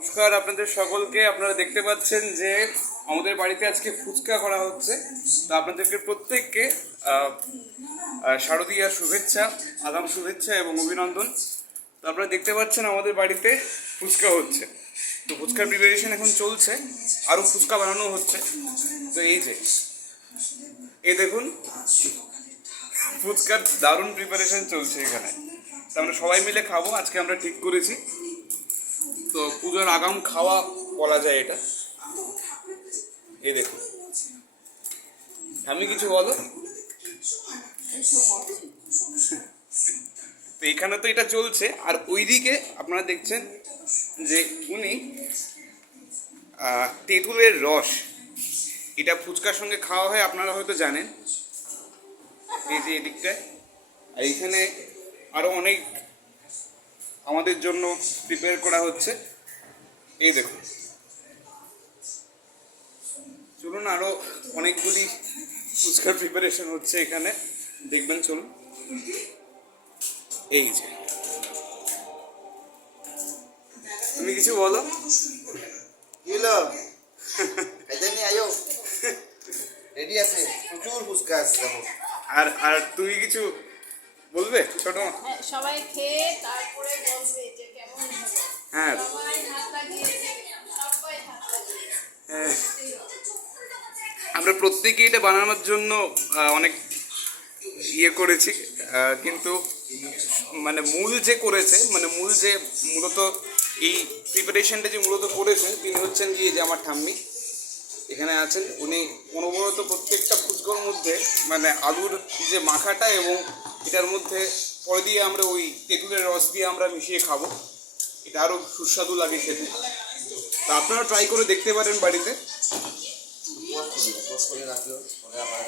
নমস্কার আপনাদের সকলকে। আপনারা দেখতে পাচ্ছেন যে আমাদের বাড়িতে আজকে ফুচকা করা হচ্ছে। তো আপনাদেরকে প্রত্যেককে শারদীয়ার শুভেচ্ছা, আগাম শুভেচ্ছা এবং অভিনন্দন। তো আপনারা দেখতে পাচ্ছেন আমাদের বাড়িতে ফুচকা হচ্ছে। তো ফুচকার প্রিপারেশন এখন চলছে, আরও ফুচকা বানানো হচ্ছে। তো এই দেখুন ফুচকার দারুণ প্রিপারেশন চলছে এখানে। তো আমরা সবাই মিলে খাবো আজকে, আমরা ঠিক করেছি। তো পুজোর আগাম খাওয়া বলা যায় এটা। এই দেখুন, আমি কিছু বলো। তো এখানে তো এটা চলছে, আর ওইদিকে আপনারা দেখছেন যে উনি তেঁতুলের রস, এটা ফুচকার সঙ্গে খাওয়া হয়, আপনারা হয়তো জানেন। এই যে এদিকটায়, আর এইখানে আরো অনেক আমাদের জন্য প্রিপেয়ার করা হচ্ছে। এই দেখুন, চলুন আরো অনেকগুলি ফুচকার প্রিপারেশন হচ্ছে এখানে, দেখবেন। চলুন। এই যে তুমি কিছু বলো। হলো খাইতে নিয়ে আয়ো, রেডি আছে, প্রচুর ফুচকা আছে দেখো। আর আর তুমি কিছু বলবে ছোট? সবাই খেয়ে তারপরে বলবে যে কেমন হলো। হ্যাঁ, সবাই হাত লাগিয়েছে, সবাই হাত লাগিয়েছে। হ্যাঁ, আমরা প্রত্যেকেই এটা বানানোর জন্য অনেক করেছি, কিন্তু মানে মূল যে করেছে, মানে মূলত এই প্রিপারেশনটা যে মূলত করেছেন তিনি হচ্ছেন গিয়ে যে আমার ঠাম্মি এখানে আছেন। উনি অনবরত প্রত্যেকটা ফুচকার মধ্যে মানে আলুর যে মাখাটা এবং এটার মধ্যে পরে দিয়ে আমরা ওই তেঁতুলের রস দিয়ে আমরা মিশিয়ে খাবো, এটা আরও সুস্বাদু লাগে খেতে। তা আপনারা ট্রাই করে দেখতে পারেন বাড়িতে। পোস্ট করে রাখিও, পরে আবার